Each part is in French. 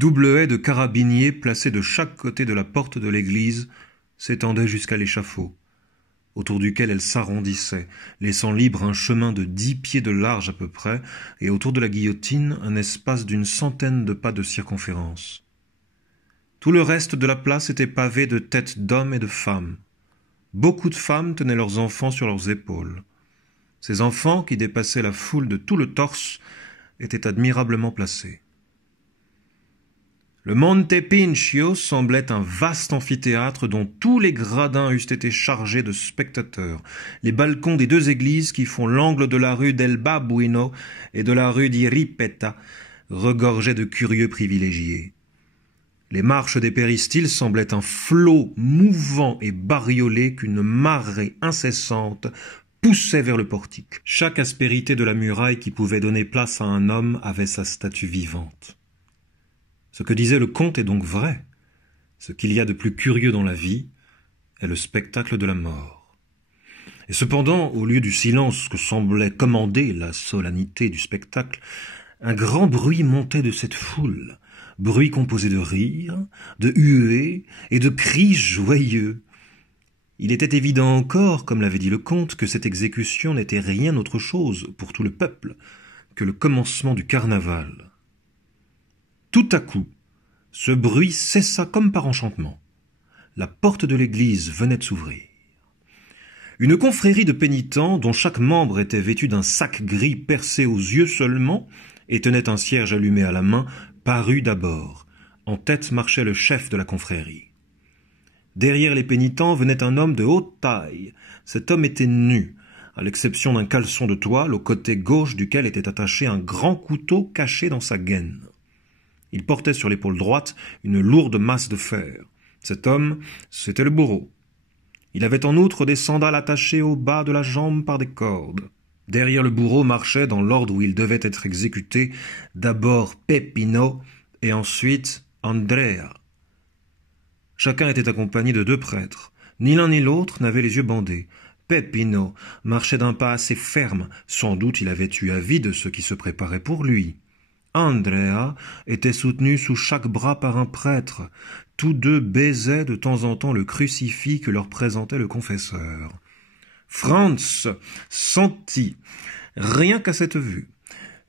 double haie de carabiniers placés de chaque côté de la porte de l'église s'étendait jusqu'à l'échafaud, autour duquel elle s'arrondissait, laissant libre un chemin de 10 pieds de large à peu près, et autour de la guillotine un espace d'une centaine de pas de circonférence. Tout le reste de la place était pavé de têtes d'hommes et de femmes. Beaucoup de femmes tenaient leurs enfants sur leurs épaules. Ces enfants, qui dépassaient la foule de tout le torse, étaient admirablement placés. Le Monte Pincio semblait un vaste amphithéâtre dont tous les gradins eussent été chargés de spectateurs. Les balcons des 2 églises qui font l'angle de la rue del Babuino et de la rue di Ripetta regorgeaient de curieux privilégiés. Les marches des péristyles semblaient un flot mouvant et bariolé qu'une marée incessante poussait vers le portique. Chaque aspérité de la muraille qui pouvait donner place à un homme avait sa statue vivante. Ce que disait le comte est donc vrai. Ce qu'il y a de plus curieux dans la vie est le spectacle de la mort. Et cependant, au lieu du silence que semblait commander la solennité du spectacle, un grand bruit montait de cette foule, bruit composé de rires, de huées et de cris joyeux. Il était évident encore, comme l'avait dit le comte, que cette exécution n'était rien autre chose, pour tout le peuple, que le commencement du carnaval. Tout à coup, ce bruit cessa comme par enchantement. La porte de l'église venait de s'ouvrir. Une confrérie de pénitents, dont chaque membre était vêtu d'un sac gris percé aux yeux seulement, et tenait un cierge allumé à la main, parut d'abord. En tête marchait le chef de la confrérie. Derrière les pénitents venait un homme de haute taille. Cet homme était nu, à l'exception d'un caleçon de toile au côté gauche duquel était attaché un grand couteau caché dans sa gaine. Il portait sur l'épaule droite une lourde masse de fer. Cet homme, c'était le bourreau. Il avait en outre des sandales attachées au bas de la jambe par des cordes. Derrière le bourreau marchait, dans l'ordre où il devait être exécuté, d'abord Peppino et ensuite Andrea. Chacun était accompagné de 2 prêtres. Ni l'un ni l'autre n'avait les yeux bandés. Peppino marchait d'un pas assez ferme. Sans doute il avait eu avis de ce qui se préparait pour lui. Andrea était soutenu sous chaque bras par un prêtre. Tous 2 baisaient de temps en temps le crucifix que leur présentait le confesseur. Franz sentit, rien qu'à cette vue,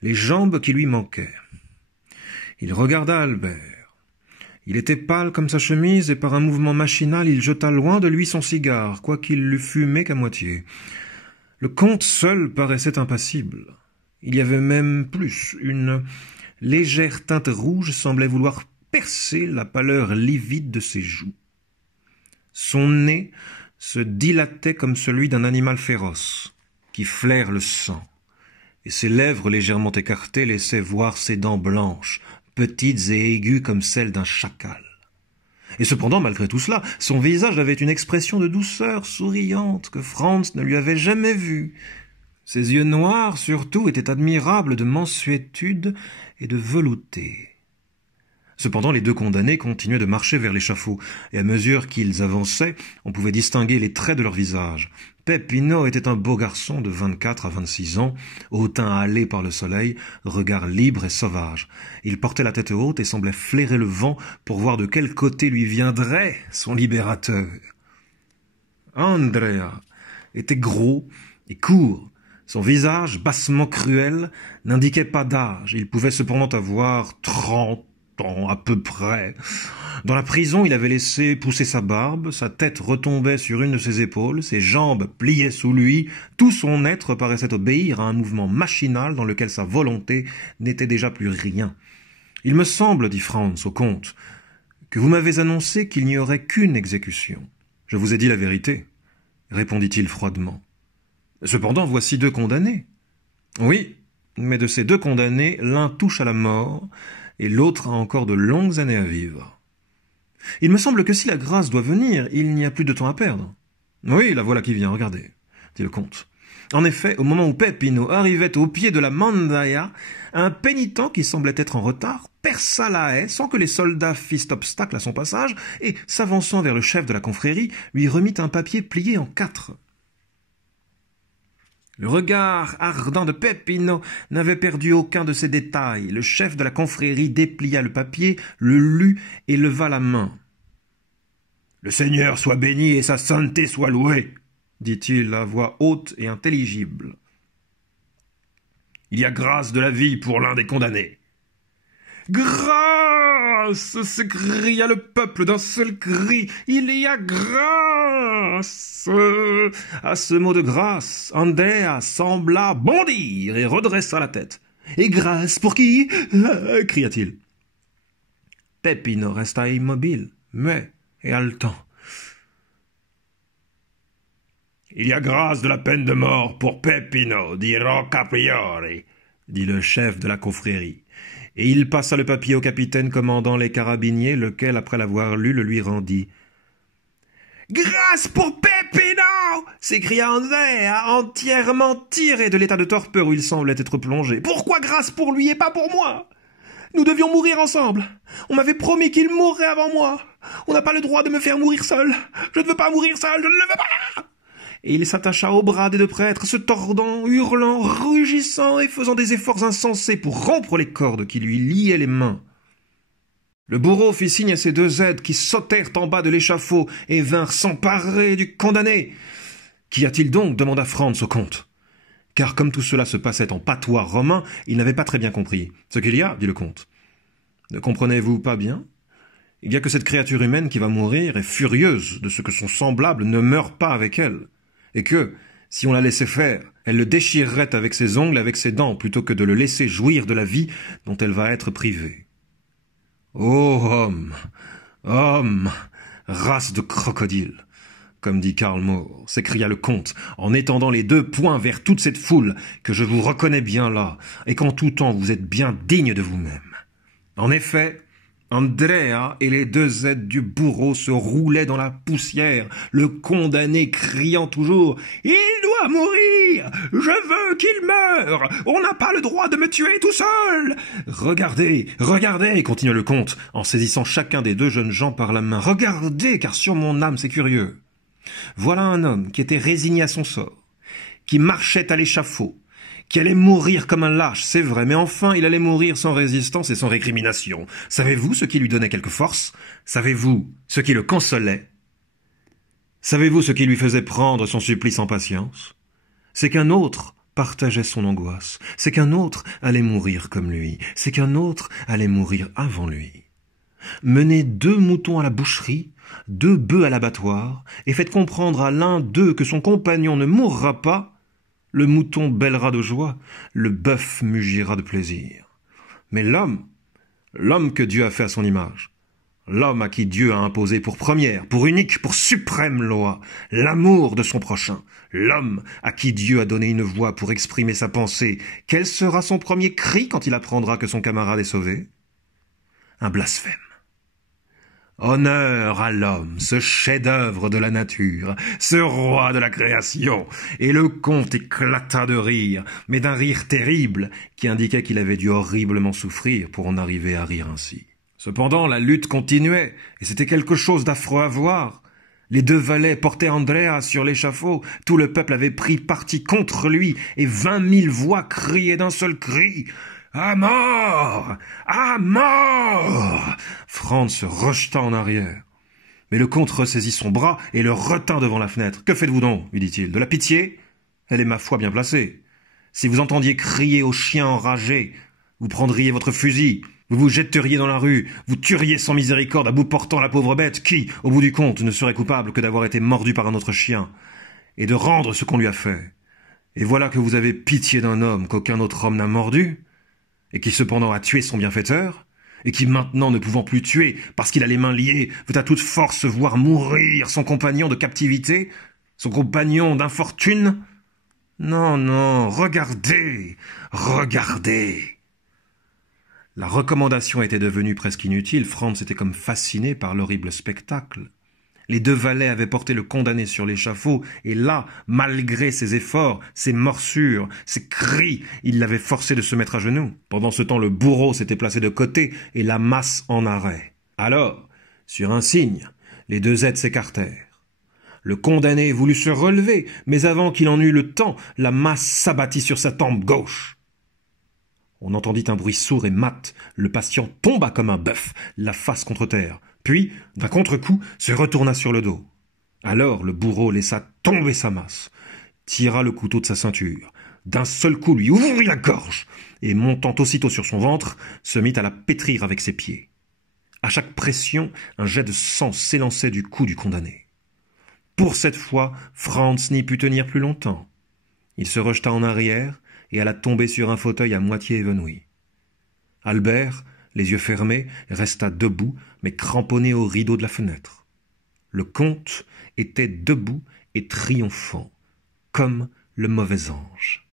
les jambes qui lui manquaient. Il regarda Albert. Il était pâle comme sa chemise et par un mouvement machinal il jeta loin de lui son cigare, quoiqu'il l'eût fumé qu'à moitié. Le comte seul paraissait impassible. Il y avait même plus, une légère teinte rouge semblait vouloir percer la pâleur livide de ses joues. Son nez se dilatait comme celui d'un animal féroce, qui flaire le sang, et ses lèvres légèrement écartées laissaient voir ses dents blanches, petites et aiguës comme celles d'un chacal. Et cependant, malgré tout cela, son visage avait une expression de douceur souriante que Franz ne lui avait jamais vue. Ses yeux noirs, surtout, étaient admirables de mansuétude et de velouté. Cependant, les 2 condamnés continuaient de marcher vers l'échafaud, et à mesure qu'ils avançaient, on pouvait distinguer les traits de leur visage. Peppino était un beau garçon de 24 à 26 ans, au teint hâlé par le soleil, regard libre et sauvage. Il portait la tête haute et semblait flairer le vent pour voir de quel côté lui viendrait son libérateur. Andrea était gros et court. Son visage, bassement cruel, n'indiquait pas d'âge. Il pouvait cependant avoir 30 ans à peu près. Dans la prison, il avait laissé pousser sa barbe, sa tête retombait sur une de ses épaules, ses jambes pliaient sous lui, tout son être paraissait obéir à un mouvement machinal dans lequel sa volonté n'était déjà plus rien. « Il me semble, dit Franz au comte, que vous m'avez annoncé qu'il n'y aurait qu'une exécution. Je vous ai dit la vérité, répondit-il froidement. Cependant, voici 2 condamnés. Oui, mais de ces 2 condamnés, l'un touche à la mort et l'autre a encore de longues années à vivre. Il me semble que si la grâce doit venir, il n'y a plus de temps à perdre. Oui, la voilà qui vient, regardez, dit le comte. En effet, au moment où Peppino arrivait au pied de la mandaïa, un pénitent qui semblait être en retard perça la haie sans que les soldats fissent obstacle à son passage et, s'avançant vers le chef de la confrérie, lui remit un papier plié en 4. Le regard ardent de Peppino n'avait perdu aucun de ces détails. Le chef de la confrérie déplia le papier, le lut et leva la main. « Le Seigneur soit béni et sa sainteté soit louée !» dit-il à voix haute et intelligible. « Il y a grâce de la vie pour l'un des condamnés. »« Grâce !» s'écria le peuple d'un seul cri. « Il y a grâce !» À ce mot de grâce, Andrea sembla bondir et redressa la tête. « Et grâce pour qui ?» cria-t-il. Peppino resta immobile, muet et haletant. « Il y a grâce de la peine de mort pour Peppino di Roccapriori, » dit le chef de la confrérie. Et il passa le papier au capitaine commandant les carabiniers, lequel, après l'avoir lu, le lui rendit. « Grâce pour Peppino !» s'écria Andrea, entièrement tiré de l'état de torpeur où il semblait être plongé. « Pourquoi grâce pour lui et pas pour moi ? Nous devions mourir ensemble. On m'avait promis qu'il mourrait avant moi. On n'a pas le droit de me faire mourir seul. Je ne veux pas mourir seul, je ne le veux pas !» Et il s'attacha au bras des deux prêtres, se tordant, hurlant, rugissant et faisant des efforts insensés pour rompre les cordes qui lui liaient les mains. Le bourreau fit signe à ses deux aides qui sautèrent en bas de l'échafaud et vinrent s'emparer du condamné. « Qu'y a-t-il donc » demanda Franz au comte. Car comme tout cela se passait en patois romain, il n'avait pas très bien compris. « Ce qu'il y a » dit le comte. « Ne comprenez-vous pas bien ? Il y a que cette créature humaine qui va mourir est furieuse de ce que son semblable ne meure pas avec elle. Et que, si on la laissait faire, elle le déchirerait avec ses ongles, avec ses dents, plutôt que de le laisser jouir de la vie dont elle va être privée. Ô homme, homme, race de crocodile, comme dit Karl Moore, s'écria le comte, en étendant les deux poings vers toute cette foule, que je vous reconnais bien là, et qu'en tout temps vous êtes bien digne de vous-même. En effet, Andrea et les deux aides du bourreau se roulaient dans la poussière, le condamné criant toujours « Il doit mourir! Je veux qu'il meure! On n'a pas le droit de me tuer tout seul! »« Regardez, regardez !» continua le comte, en saisissant chacun des deux jeunes gens par la main. « Regardez, car sur mon âme c'est curieux. Voilà un homme qui était résigné à son sort, qui marchait à l'échafaud, qui allait mourir comme un lâche, c'est vrai, mais enfin il allait mourir sans résistance et sans récrimination. Savez-vous ce qui lui donnait quelque force? Savez-vous ce qui le consolait? Savez-vous ce qui lui faisait prendre son supplice en patience? C'est qu'un autre partageait son angoisse, c'est qu'un autre allait mourir comme lui, c'est qu'un autre allait mourir avant lui. Menez 2 moutons à la boucherie, 2 bœufs à l'abattoir, et faites comprendre à l'un d'eux que son compagnon ne mourra pas, le mouton bêlera de joie, le bœuf mugira de plaisir. Mais l'homme que Dieu a fait à son image, l'homme à qui Dieu a imposé pour première, pour unique, pour suprême loi, l'amour de son prochain, l'homme à qui Dieu a donné une voix pour exprimer sa pensée, quel sera son premier cri quand il apprendra que son camarade est sauvé? Un blasphème. Honneur à l'homme, ce chef-d'œuvre de la nature, ce roi de la création. Et le comte éclata de rire, mais d'un rire terrible, qui indiquait qu'il avait dû horriblement souffrir pour en arriver à rire ainsi. Cependant, la lutte continuait, et c'était quelque chose d'affreux à voir. Les 2 valets portaient Andrea sur l'échafaud, tout le peuple avait pris parti contre lui, et 20 000 voix criaient d'un seul cri. À mort! À mort! Franz se rejeta en arrière. Mais le comte ressaisit son bras et le retint devant la fenêtre. « Que faites-vous donc ?» lui dit-il. « De la pitié ? Elle est ma foi bien placée. Si vous entendiez crier aux chiens enragés, vous prendriez votre fusil, vous vous jetteriez dans la rue, vous tueriez sans miséricorde à bout portant la pauvre bête qui, au bout du compte, ne serait coupable que d'avoir été mordue par un autre chien, et de rendre ce qu'on lui a fait. Et voilà que vous avez pitié d'un homme qu'aucun autre homme n'a mordu, et qui cependant a tué son bienfaiteur, et qui maintenant, ne pouvant plus tuer, parce qu'il a les mains liées, veut à toute force voir mourir son compagnon de captivité, son compagnon d'infortune. Non, non, regardez, regardez. La recommandation était devenue presque inutile, Franz était comme fasciné par l'horrible spectacle. Les 2 valets avaient porté le condamné sur l'échafaud, et là, malgré ses efforts, ses morsures, ses cris, ils l'avaient forcé de se mettre à genoux. Pendant ce temps, le bourreau s'était placé de côté, et la masse en arrêt. Alors, sur un signe, les 2 aides s'écartèrent. Le condamné voulut se relever, mais avant qu'il en eût le temps, la masse s'abattit sur sa tempe gauche. On entendit un bruit sourd et mat. Le patient tomba comme un bœuf, la face contre terre, puis, d'un contre-coup, se retourna sur le dos. Alors le bourreau laissa tomber sa masse, tira le couteau de sa ceinture, d'un seul coup lui ouvrit la gorge, et montant aussitôt sur son ventre, se mit à la pétrir avec ses pieds. À chaque pression, un jet de sang s'élançait du cou du condamné. Pour cette fois, Franz n'y put tenir plus longtemps. Il se rejeta en arrière et alla tomber sur un fauteuil à moitié évanoui. Albert, les yeux fermés, resta debout, mais cramponné au rideau de la fenêtre. Le comte était debout et triomphant, comme le mauvais ange.